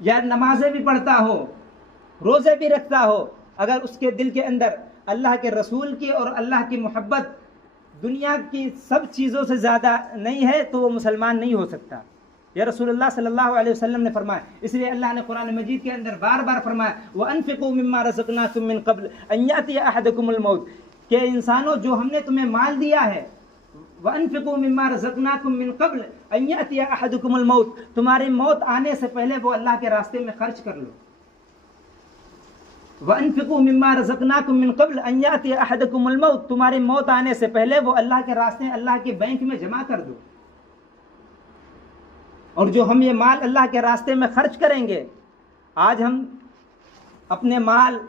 या नमाजें भी पढ़ता हो, रोज़े भी रखता हो, अगर उसके दिल के अंदर अल्लाह के रसूल की और अल्लाह की मोहब्बत दुनिया की सब चीज़ों से ज़्यादा नहीं है तो वो मुसलमान नहीं हो सकता। या रसूलुल्लाह सल्लल्लाहु अलैहि वसल्लम ने फरमाया, इसलिए अल्लाह ने कुरान मजीद के अंदर बार बार फरमाया, व अनफिकू मिम्मा रज़क़नाकुम मिन क़ब्ल अन यातिया अहदकुमुल मौत, कि इंसानों जो हमने तुम्हें माल दिया है, व अनफिकू मिम्मा रज़क़नाकुम मिन क़ब्ल अन यातिया अहदकुमुल मौत, तुम्हारी मौत आने से पहले वो अल्लाह के रास्ते में खर्च कर लो। व अनफिकू मिम्मा रज़क़नाकुम मिन क़ब्ल अन यातिया अहदकुमुल मौत, तुम्हारी मौत आने से पहले वो अल्लाह के रास्ते अल्लाह के बैंक में जमा कर दो। और जो हम ये माल अल्लाह के रास्ते में खर्च करेंगे, आज हम अपने माल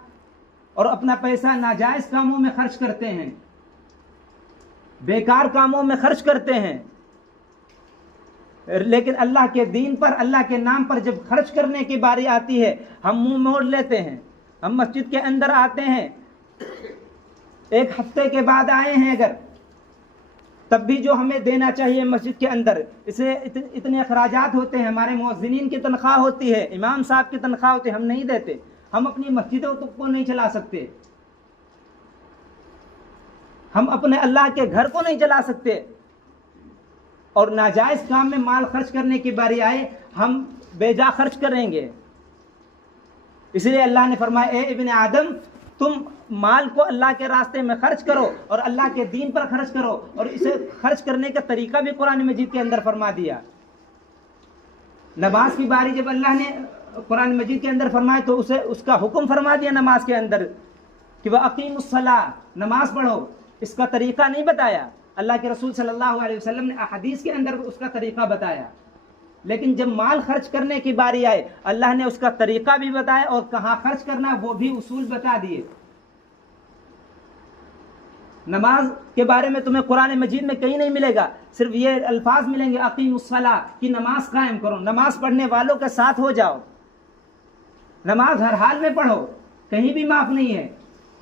और अपना पैसा नाजायज़ कामों में खर्च करते हैं, बेकार कामों में खर्च करते हैं, लेकिन अल्लाह के दीन पर, अल्लाह के नाम पर जब खर्च करने की बारी आती है हम मुंह मोड़ लेते हैं। हम मस्जिद के अंदर आते हैं, एक हफ्ते के बाद आए हैं अगर, तब भी जो हमें देना चाहिए मस्जिद के अंदर, इसे इतने अखराजात होते हैं, हमारे मुअज्जिनीन की तनख्वाह होती है, इमाम साहब की तनख्वाह होती है, हम नहीं देते। हम अपनी मस्जिदों को नहीं चला सकते, हम अपने अल्लाह के घर को नहीं चला सकते, और नाजायज़ काम में माल खर्च करने की बारी आए हम बेजा खर्च करेंगे। इसलिए अल्लाह ने फरमाया, ए इब्ने आदम, तुम माल को अल्लाह के रास्ते में खर्च करो और अल्लाह के दीन पर खर्च करो। और इसे खर्च करने का तरीका भी कुरान मजीद के अंदर फरमा दिया। नमाज की बारी जब अल्लाह ने कुरान मजीद के अंदर फरमाए तो उसे उसका हुक्म फरमा दिया नमाज के अंदर कि वह अकीमुस्सलाह, नमाज पढ़ो। इसका तरीका नहीं बताया, अल्लाह के रसूल सल्लल्लाहु अलैहि वसल्लम ने अहदीस के अंदर उसका तरीका बताया, लेकिन जब माल खर्च करने की बारी आए अल्लाह ने उसका तरीका भी बताया और कहाँ खर्च करना वो भी उसूल बता दिए। नमाज के बारे में तुम्हें कुरान मजीद में कहीं नहीं मिलेगा, सिर्फ ये अल्फाज मिलेंगे, अकीमुस्सलाह, कि नमाज कायम करो, नमाज पढ़ने वालों के साथ हो जाओ, नमाज हर हाल में पढ़ो, कहीं भी माफ नहीं है।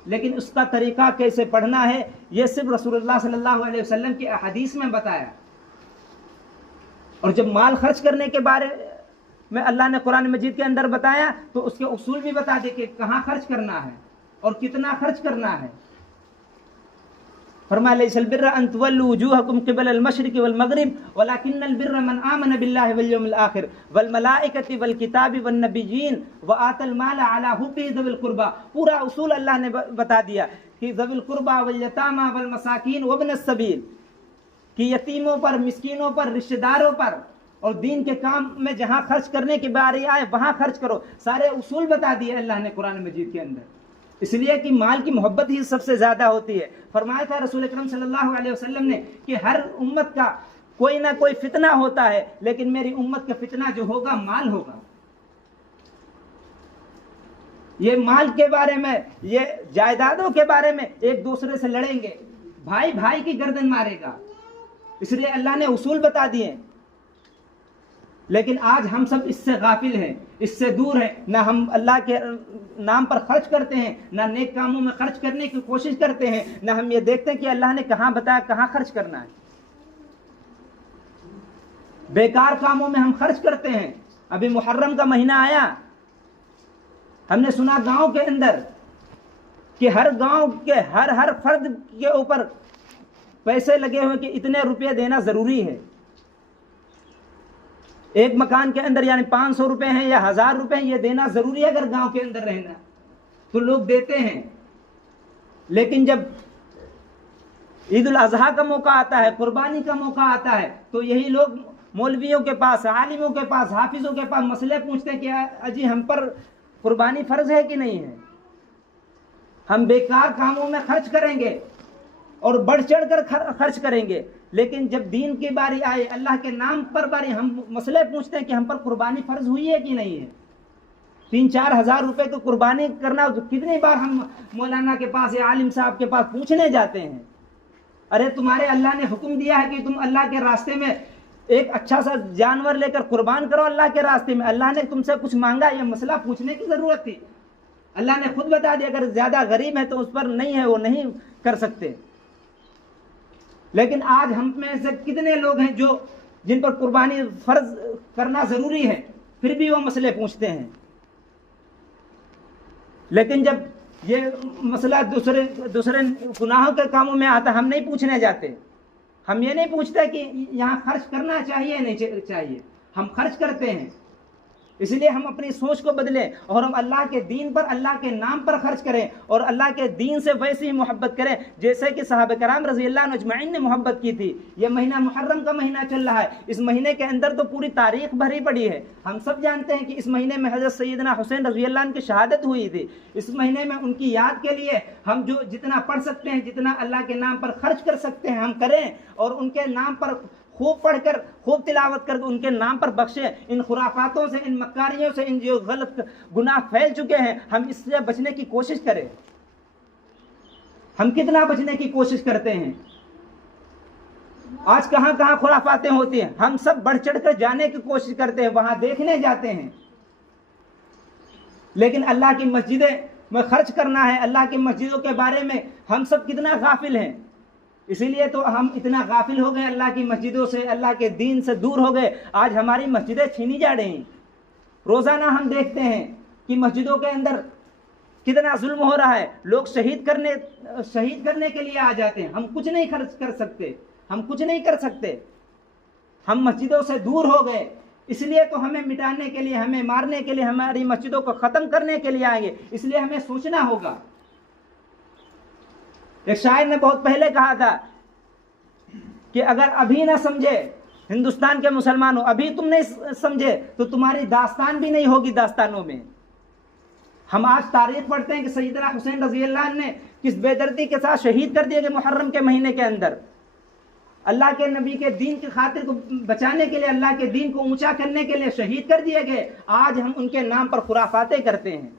लेकिन उसका तरीका कैसे पढ़ना है ये सिर्फ रसूलुल्लाह सल्लल्लाहु अलैहि वसल्लम की अहदीस में बताया। और जब माल खर्च करने के बारे में अल्लाह ने कुरान मजीद के अंदर बताया तो उसके उसूल भी बता दे कि कहाँ खर्च करना है और कितना खर्च करना है। फरमाया, लैसल बिर्र अन तुवल्लू वुजूहकुम क़िबलल मशरिक़ि वल मग़रिब वलाकिन्नल बिर्र मन आमन बिल्लाहि वल यौमिल आखिर वल मलाइकति वल किताबि वन नबिय्यीन व आतल माल अला हुब्बिही ज़विल कुर्बा। पूरा उसूल अल्लाह ने बता दिया कि ज़विल कुर्बा वल यतामा वल मसाकीन वब्नस सबील, कि यतीमों पर, मिस्कीनों पर, रिश्तेदारों पर और दीन के काम में जहाँ खर्च करने की बारी आए वहाँ खर्च करो। सारे उसूल बता दिए अल्लाह ने कुरान मजीद के अंदर, इसलिए कि माल की मोहब्बत ही सबसे ज़्यादा होती है। फरमाया था रसूल अकरम सल्लल्लाहु अलैहि वसल्लम ने कि हर उम्मत का कोई ना कोई फितना होता है, लेकिन मेरी उम्मत का फितना जो होगा माल होगा। ये माल के बारे में, ये जायदादों के बारे में एक दूसरे से लड़ेंगे, भाई भाई की गर्दन मारेगा, इसलिए अल्लाह ने उसूल बता दिए। लेकिन आज हम सब इससे गाफिल हैं, इससे दूर हैं, ना हम अल्लाह के नाम पर खर्च करते हैं, ना नेक कामों में खर्च करने की कोशिश करते हैं, ना हम ये देखते हैं कि अल्लाह ने कहाँ बताया कहाँ खर्च करना है। बेकार कामों में हम खर्च करते हैं। अभी मुहर्रम का महीना आया, हमने सुना गांव के अंदर कि हर गांव के हर फर्द के ऊपर पैसे लगे हुए कि इतने रुपये देना जरूरी है। एक मकान के अंदर यानी 500 रुपए हैं या 1000 रुपए हैं, ये देना जरूरी है अगर गांव के अंदर रहना, तो लोग देते हैं। लेकिन जब ईद उल अजहा का मौका आता है, कुर्बानी का मौका आता है, तो यही लोग मौलवियों के पास, आलिमों के पास, हाफिजों के पास मसले पूछते हैं कि अजी हम पर कुर्बानी फर्ज है कि नहीं है। हम बेकार कामों में खर्च करेंगे और बढ़ चढ़ कर खर्च करेंगे, लेकिन जब दीन की बारी आए, अल्लाह के नाम पर बारी, हम मसले पूछते हैं कि हम पर कुर्बानी फर्ज हुई है कि नहीं है। 3-4 हज़ार रुपए को कुर्बानी करना, तो कितनी बार हम मौलाना के पास या आलिम साहब के पास पूछने जाते हैं, अरे तुम्हारे अल्लाह ने हुक्म दिया है कि तुम अल्लाह के रास्ते में एक अच्छा सा जानवर लेकर कुर्बान करो अल्लाह के रास्ते में। अल्लाह ने तुमसे कुछ मांगा, यह मसला पूछने की जरूरत थी। अल्लाह ने खुद बता दिया अगर ज्यादा गरीब है तो उस पर नहीं है, वो नहीं कर सकते। लेकिन आज हम में से कितने लोग हैं जो जिन पर कुर्बानी फर्ज करना जरूरी है, फिर भी वो मसले पूछते हैं। लेकिन जब ये मसला दूसरे गुनाहों के कामों में आता, हम नहीं पूछने जाते। हम ये नहीं पूछते कि यहाँ खर्च करना चाहिए नहीं चाहिए, हम खर्च करते हैं। इसलिए हम अपनी सोच को बदलें और हम अल्लाह के दीन पर, अल्लाह के नाम पर खर्च करें और अल्लाह के दीन से वैसे ही मोहब्बत करें जैसे कि सहाबा कराम रज़ी अल्लाह अन्हुम अजमईन ने मोहब्बत की थी। यह महीना मुहर्रम का महीना चल रहा है। इस महीने के अंदर तो पूरी तारीख भरी पड़ी है। हम सब जानते हैं कि इस महीने में हज़रत सैयदना हुसैन रज़ी अल्लाह अन्हु की शहादत हुई थी। इस महीने में उनकी याद के लिए हम जो जितना पढ़ सकते हैं, जितना अल्लाह के नाम पर खर्च कर सकते हैं हम करें और उनके नाम पर खूब पढ़कर, खूब तिलावत करके उनके नाम पर बख्शे। इन खुराफातों से, इन मक्कारियों से, इन जो गलत गुनाह फैल चुके हैं, हम इससे बचने की कोशिश करें। हम कितना बचने की कोशिश करते हैं? आज कहां कहां खुराफातें होती हैं, हम सब बढ़ चढ़ कर जाने की कोशिश करते हैं, वहां देखने जाते हैं। लेकिन अल्लाह की मस्जिदें में खर्च करना है, अल्लाह की मस्जिदों के बारे में हम सब कितना गाफिल हैं। इसीलिए तो हम इतना गाफिल हो गए अल्लाह की मस्जिदों से, अल्लाह के दीन से दूर हो गए। आज हमारी मस्जिदें छीनी जा रही हैं। रोजाना हम देखते हैं कि मस्जिदों के अंदर कितना जुल्म हो रहा है। लोग शहीद करने के लिए आ जाते हैं। हम कुछ नहीं खर्च कर सकते, हम कुछ नहीं कर सकते। हम मस्जिदों से दूर हो गए। इसलिए तो हमें मिटाने के लिए, हमें मारने के लिए, हमारी मस्जिदों को खत्म करने के लिए आएंगे। इसलिए हमें सोचना होगा। एक शायर ने बहुत पहले कहा था कि अगर अभी ना समझे हिंदुस्तान के मुसलमानों, अभी तुम नहीं समझे तो तुम्हारी दास्तान भी नहीं होगी दास्तानों में। हम आज तारीख पढ़ते हैं कि सैयदना हुसैन रज़ी अल्लाह अन्हु ने किस बेदर्दी के साथ शहीद कर दिए गए मुहर्रम के महीने के अंदर। अल्लाह के नबी के दीन की खातिर को बचाने के लिए, अल्लाह के दीन को ऊंचा करने के लिए शहीद कर दिए गए। आज हम उनके नाम पर खुराफातें करते हैं,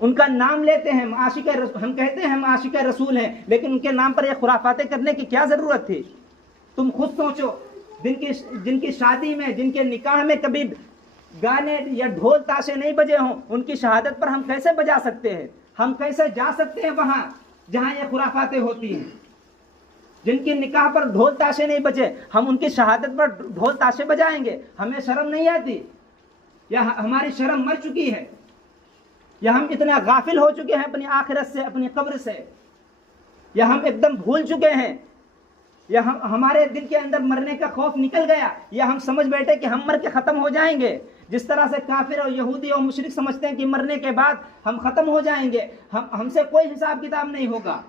उनका नाम लेते हैं, हम कहते हैं हम आशिक रसूल हैं, लेकिन उनके नाम पर यह खुराफातें करने की क्या जरूरत थी? तुम खुद सोचो, जिनकी शादी में, जिनके निकाह में कभी गाने या ढोल ताशे नहीं बजे हों, उनकी शहादत पर हम कैसे बजा सकते हैं? हम कैसे जा सकते हैं वहां जहां ये खुराफातें होती हैं? जिनके निकाह पर ढोल ताशे नहीं बजे, हम उनकी शहादत पर ढोल ताशे बजाएंगे? हमें शर्म नहीं आती? या हमारी शर्म मर चुकी है? या हम इतना गाफिल हो चुके हैं अपनी आखिरत से, अपनी कब्र से? या हम एकदम भूल चुके हैं? या हमारे दिल के अंदर मरने का खौफ निकल गया? या हम समझ बैठे कि हम मर के खत्म हो जाएंगे? जिस तरह से काफिर और यहूदी और मुशरिक समझते हैं कि मरने के बाद हम खत्म हो जाएंगे, हमसे कोई हिसाब किताब नहीं होगा,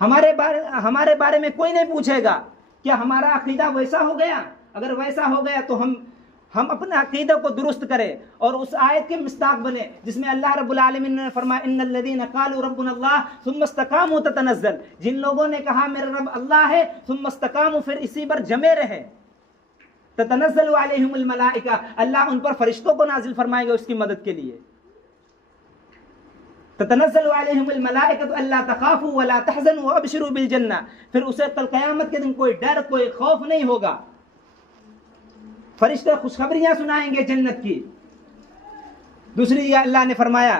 हमारे बारे में कोई नहीं पूछेगा। क्या हमारा अकीदा वैसा हो गया? अगर वैसा हो गया तो हम अपने अकीदे को दुरुस्त करें और उस आयत के मिस्ताक बने जिसमें अल्लाह रब्बुल आलमीन ने फरमाया, इन्नल्लज़ीना क़ालू रब्बुनल्लाह सुम्मा इस्तक़ामू ततनज़्ज़ल। जिन लोगों ने कहा मेरा रब अल्लाह है, सुम्मा इस्तक़ामू, फिर इसी पर जमे रहे, ततनज़्ज़लु अलैहिमुल मलाइका, अल्लाह उन पर फरिश्तों को नाजिल फरमाएगा उसकी मदद के लिए। ततनज़्ज़लु अलैहिमुल मलाइकतु अल्ला तख़ाफ़ू वला तहज़नू वअबशिरू बिल जन्नह। फिर उसे कल क़यामत के दिन कोई डर, कोई खौफ नहीं होगा। फरिश्ते खुशखबरियां सुनाएंगे जन्नत की। दूसरी जगह अल्लाह ने फरमाया,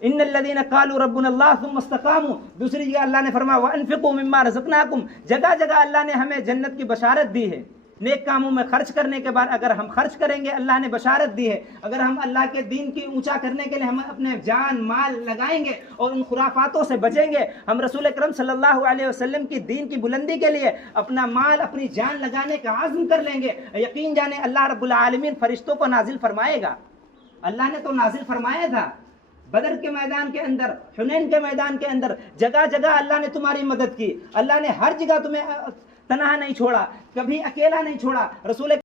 इन्नल्लज़ीना क़ालू रब्बुनल्लाह सुम्मा इस्तक़ामू। दूसरी जगह अल्लाह ने फरमाया वअन्फ़िक़ू मिम्मा रज़क़नाकुम। जगह जगह अल्लाह ने हमें जन्नत की बशारत दी है। नेक कामों में खर्च करने के बाद अगर हम खर्च करेंगे, अल्लाह ने बशारत दी है। अगर हम अल्लाह के दीन की ऊंचा करने के लिए हम अपने जान माल लगाएंगे और उन खुराफातों से बचेंगे, हम रसूल अकरम सल्लल्लाहु अलैहि वसल्लम की दीन की बुलंदी के लिए अपना माल, अपनी जान लगाने का आज़्म कर लेंगे, यकीन जाने अल्लाह रब्बुल आलमीन फरिश्तों को नाजिल फरमाएगा। अल्लाह ने तो नाजिल फरमाया था बदर के मैदान के अंदर, हुनैन के मैदान के अंदर, जगह जगह अल्लाह ने तुम्हारी मदद की। अल्लाह ने हर जगह तुम्हें तनहा नहीं छोड़ा, कभी अकेला नहीं छोड़ा। रसूल